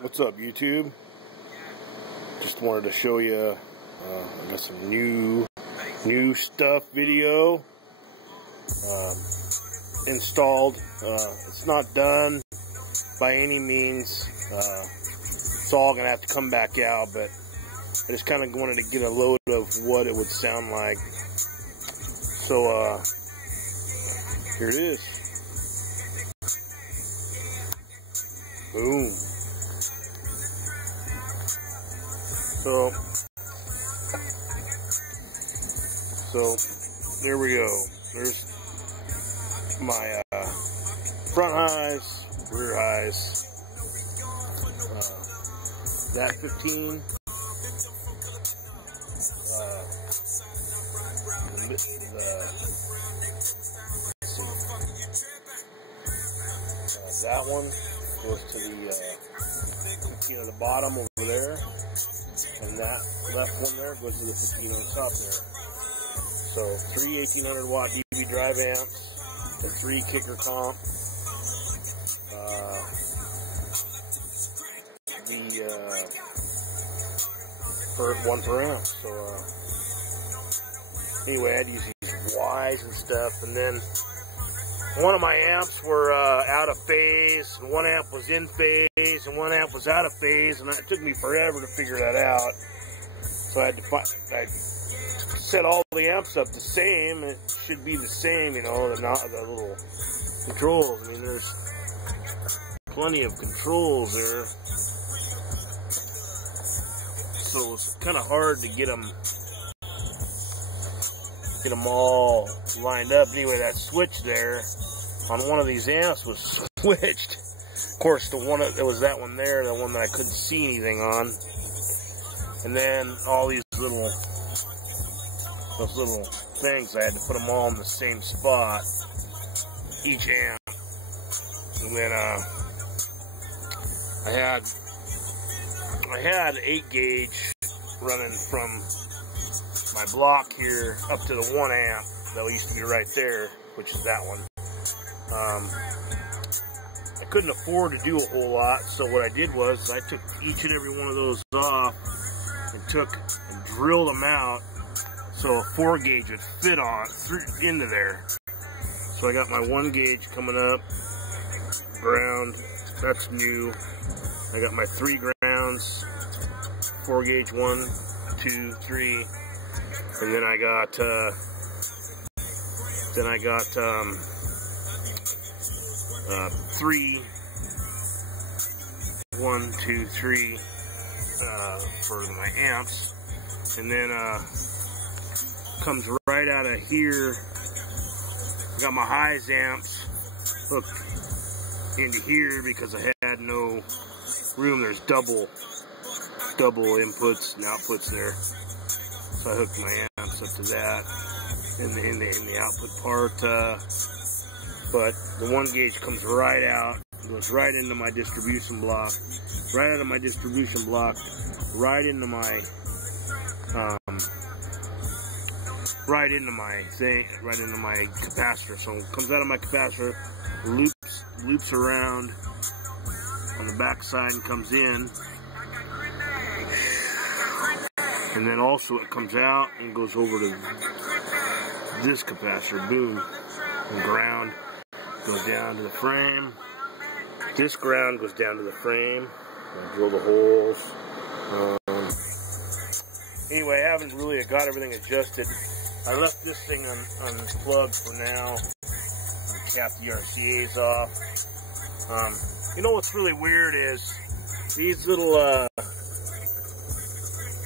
What's up, YouTube? Just wanted to show you I got some new stuff video installed. It's not done by any means. It's all gonna have to come back out, but I just kind of wanted to get a load of what it would sound like. So here it is. Boom. So there we go. There's my front highs, rear highs. That 15. That one goes to the 15 on the bottom over there, and that left one there goes to the 15 on top there. So 3 1800 watt DB drive amps and 3 kicker comp. One per amp. So anyway, I had to use these Ys and stuff, and then one of my amps were out of phase, and one amp was in phase, and one amp was out of phase, and it took me forever to figure that out. So I had to set all the amps up the same. It should be the same, you know, the little controls. I mean, there's plenty of controls there. So it's kind of hard to get them all lined up. Anyway, that switch there on one of these amps was switched. Of course, the one that was that one there, the one that I couldn't see anything on. And then all these little things, I had to put them all in the same spot, each amp. And then I had 8 gauge running from my block here up to the 1 amp that used to be right there, which is that one. I couldn't afford to do a whole lot, so what I did was I took each and every one of those off and drilled them out so a 4 gauge would fit into there. So I got my 1 gauge coming up, ground, that's new. I got my 3 grounds, 4 gauge, 1, 2, 3, and then I got 3, 1, 2, 3 for my amps, and then comes right out of here. I got my highs amps hooked into here because I had no room. There's double inputs and outputs there, so I hooked my amps up to that in the output part. But the 1 gauge comes right out, goes right into my distribution block, right out of my distribution block, right into my capacitor. So it comes out of my capacitor, loops around on the back side and comes in, and then also it comes out and goes over to this capacitor. Boom. And ground goes down to the frame. This ground goes down to the frame. I drill the holes. Anyway, I haven't really got everything adjusted. I left this thing unplugged for now. I capped the RCAs off. You know what's really weird is these little,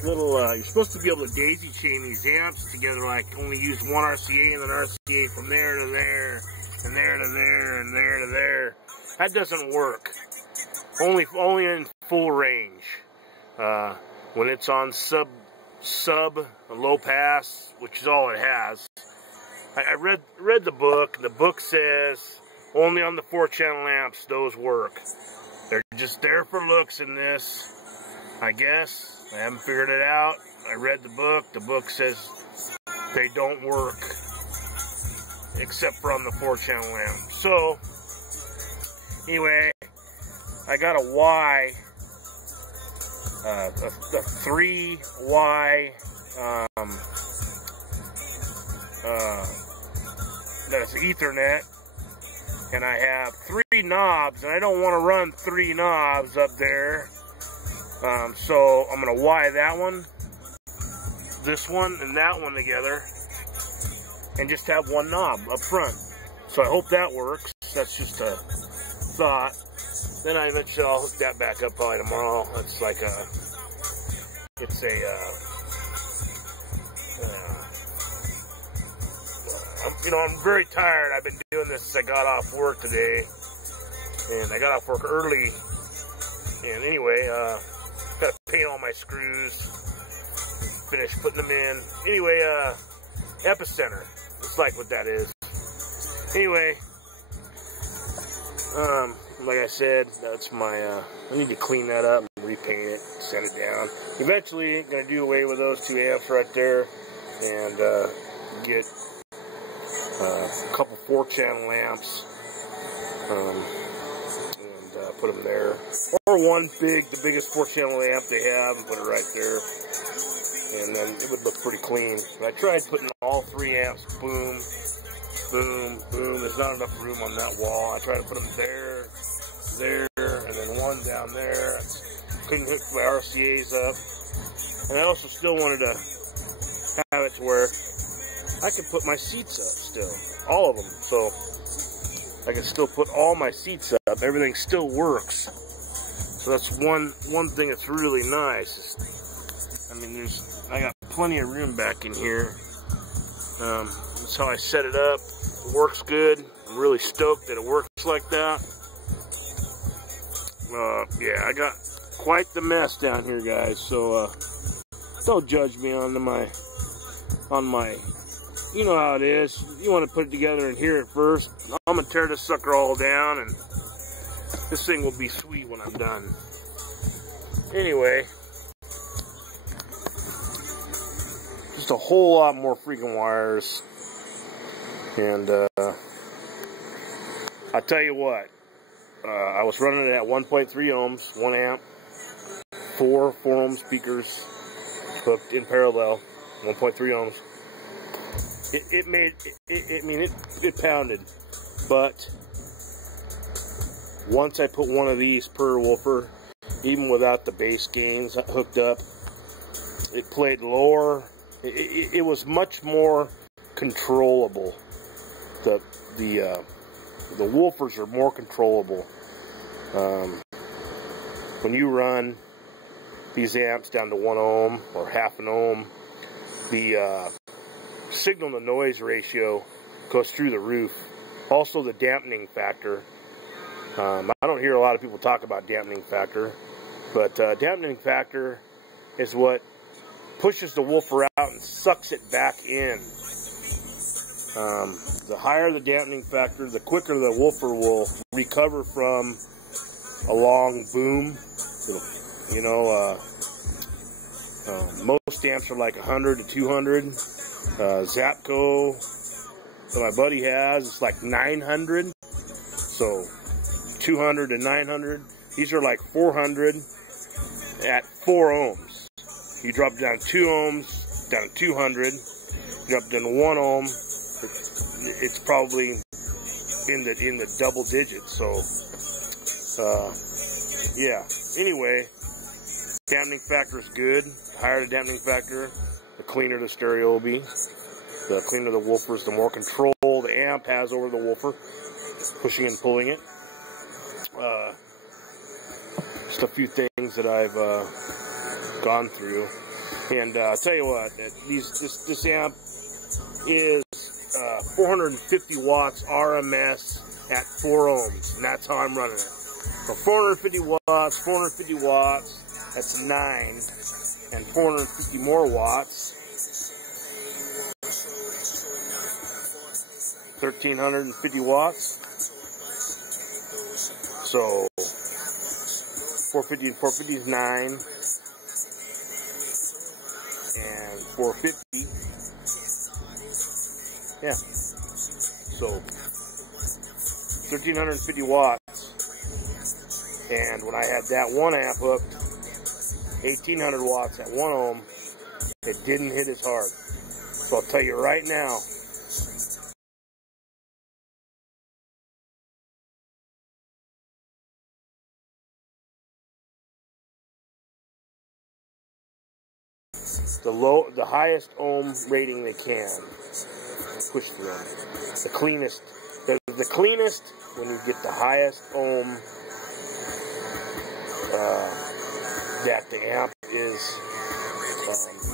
you're supposed to be able to daisy chain these amps together, like only use one RCA and then RCA from there to there, and there to there, and there to there. That doesn't work. Only in full range. When it's on sub low pass, which is all it has. I read the book, and the book says only on the 4-channel amps those work. They're just there for looks in this, I guess. I haven't figured it out. I read the book. The book says they don't work except for on the 4-channel amp. So anyway, I got a Y a 3Y, that's Ethernet, and I have 3 knobs, and I don't want to run 3 knobs up there, so I'm going to Y that one, this one, and that one together, and just have 1 knob up front. So I hope that works. That's just a thought. Then I eventually I'll hook that back up probably tomorrow. It's like a, it's a, you know, I'm very tired. I've been doing this since I got off work today, and I got off work early. And anyway, got to paint all my screws, finish putting them in. Anyway, Epicenter. It's like what that is. Anyway, like I said, that's my, I need to clean that up and repaint it, set it down. Eventually, gonna do away with those 2 amps right there, and get a couple 4-channel amps, and put them there. Or one the biggest 4-channel amp they have, and put it right there. And then it would look pretty clean. But I tried putting all 3 amps, boom, boom, boom. There's not enough room on that wall. I tried to put them there, and then one down there. Couldn't hook my RCAs up. And I also still wanted to have it to where I could put my seats up still. All of them. So I can still put all my seats up. Everything still works. So that's one thing that's really nice. I mean, I got plenty of room back in here. That's how I set it up. It works good. I'm really stoked that it works like that. Yeah, I got quite the mess down here, guys. So don't judge me on my, you know how it is. You want to put it together and hear it first. I'm gonna tear this sucker all down, and this thing will be sweet when I'm done. Anyway, just a whole lot more freaking wires, and I tell you what, I was running it at 1.3 ohms, 1 amp, 4 ohm speakers hooked in parallel, 1.3 ohms. It pounded, but once I put one of these per woofer, even without the bass gains hooked up, it played lower. It was much more controllable. The woofers are more controllable. When you run these amps down to 1 ohm or half an ohm, the signal to noise ratio goes through the roof. Also the dampening factor. I don't hear a lot of people talk about dampening factor, but dampening factor is what pushes the woofer out and sucks it back in. The higher the dampening factor, the quicker the woofer will recover from a long boom. You know, most amps are like 100 to 200. Zapco that my buddy has, it's like 900. So 200 to 900. These are like 400 at 4 ohms. You drop down 2 ohms, down to 200. Drop down to 1 ohm. It's probably in the double digits. So yeah. Anyway, dampening factor is good. The higher the dampening factor, the cleaner the stereo will be. The cleaner the woofers, the more control the amp has over the woofer, pushing and pulling it. Just a few things that I've gone through, and I'll tell you what, this amp is 450 watts RMS at 4 ohms, and that's how I'm running it. So 450 watts, that's 9, and 450 more watts, 1,350 watts. So 450 and 450 is 9, and 450, yeah. So 1,350 watts. And when I had that 1 amp hooked, 1800 watts at 1 ohm. It didn't hit as hard. So I'll tell you right now, the highest ohm rating they can. Push through them. The cleanest. The cleanest when you get the highest ohm that the amp is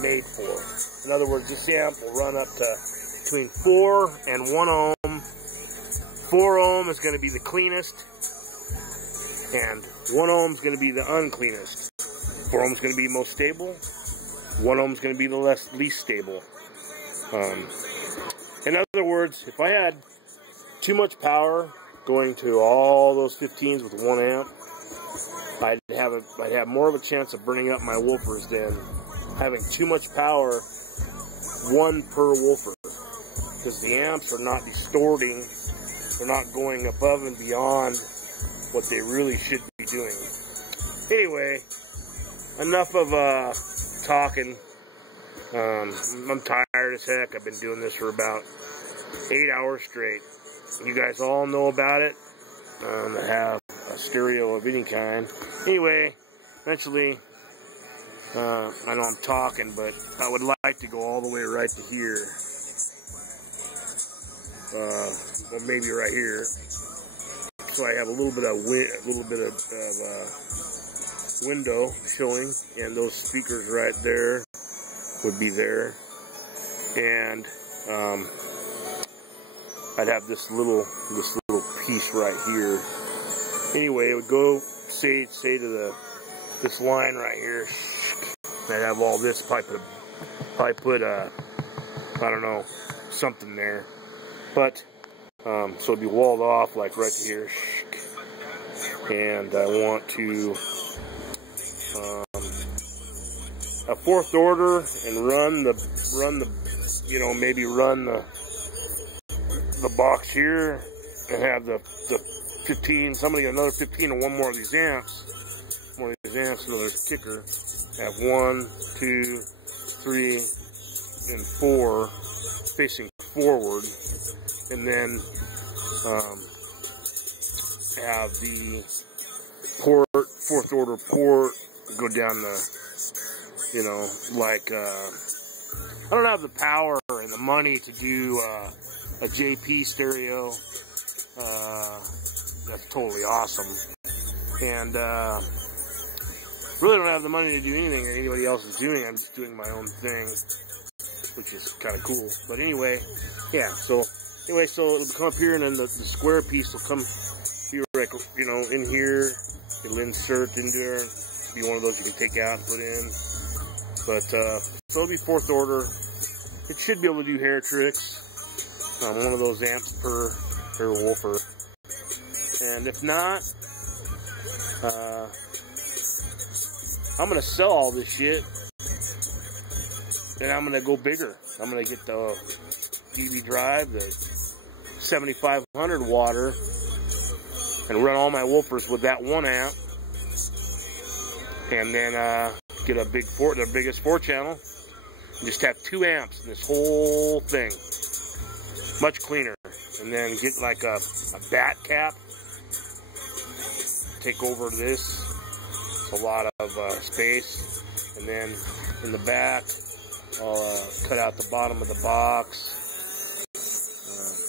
made for. In other words, this amp will run up to between 4 and 1 ohm. 4 ohm is going to be the cleanest, and 1 ohm is going to be the uncleanest. 4 ohm is going to be most stable. 1 ohm is going to be the least stable. In other words, if I had too much power going to all those 15s with 1 amp, I'd have more of a chance of burning up my woofers than having too much power, 1 per woofer, because the amps are not distorting, they're not going above and beyond what they really should be doing. Anyway, enough of talking. I'm tired as heck. I've been doing this for about 8 hours straight. You guys all know about it. I have a stereo of any kind. Anyway, eventually, I know I'm talking, but I would like to go all the way right to here. Well, maybe right here. So I have a little bit of window showing, and those speakers right there would be there, and I'd have this little piece right here. Anyway, it would go say to this line right here. I'd have all this. Probably put I don't know, something there, but so it'd be walled off like right here. And I want to a 4th order and run the maybe run the box here and have the 15, another 15 and 1 more of these amps. Another kicker. Have 1, 2, 3, and 4 facing forward, and then have the port, 4th order port, go down the, I don't have the power and the money to do a JP stereo. That's totally awesome. And really don't have the money to do anything that anybody else is doing. I'm just doing my own thing, which is kind of cool. But anyway, yeah, so it'll come up here, and then the square piece will come here, like, in here. It'll insert in there. Be one of those you can take out and put in. But so it'll be 4th order. It should be able to do hair tricks. One of those amps per woofer. And if not, I'm gonna sell all this shit, and I'm gonna go bigger. I'm gonna get the DB drive, the 7500 water, and run all my woofers with that 1 amp, and then get the biggest 4-channel, and just have 2 amps in this whole thing. Much cleaner. And then get like a bat cap, take over this. It's a lot of space. And then in the back, I'll cut out the bottom of the box,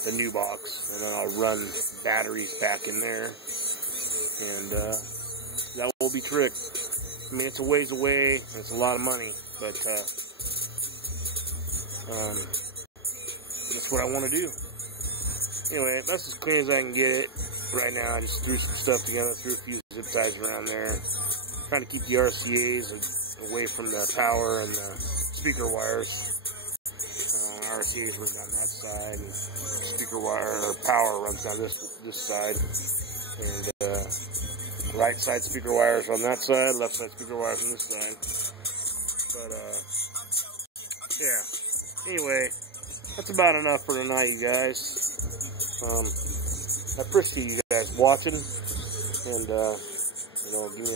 the new box, and then I'll run batteries back in there, and that will be tricked. I mean, it's a ways away, and it's a lot of money, but that's what I want to do. Anyway, that's as clean as I can get it right now. I just threw some stuff together, threw a few zip ties around there, trying to keep the RCAs away from the power and the speaker wires. RCAs run down that side, and speaker wire or power runs down this side, and right side speaker wires on that side, left side speaker wires on this side. But yeah. Anyway, that's about enough for tonight, you guys. I appreciate you guys watching, and give me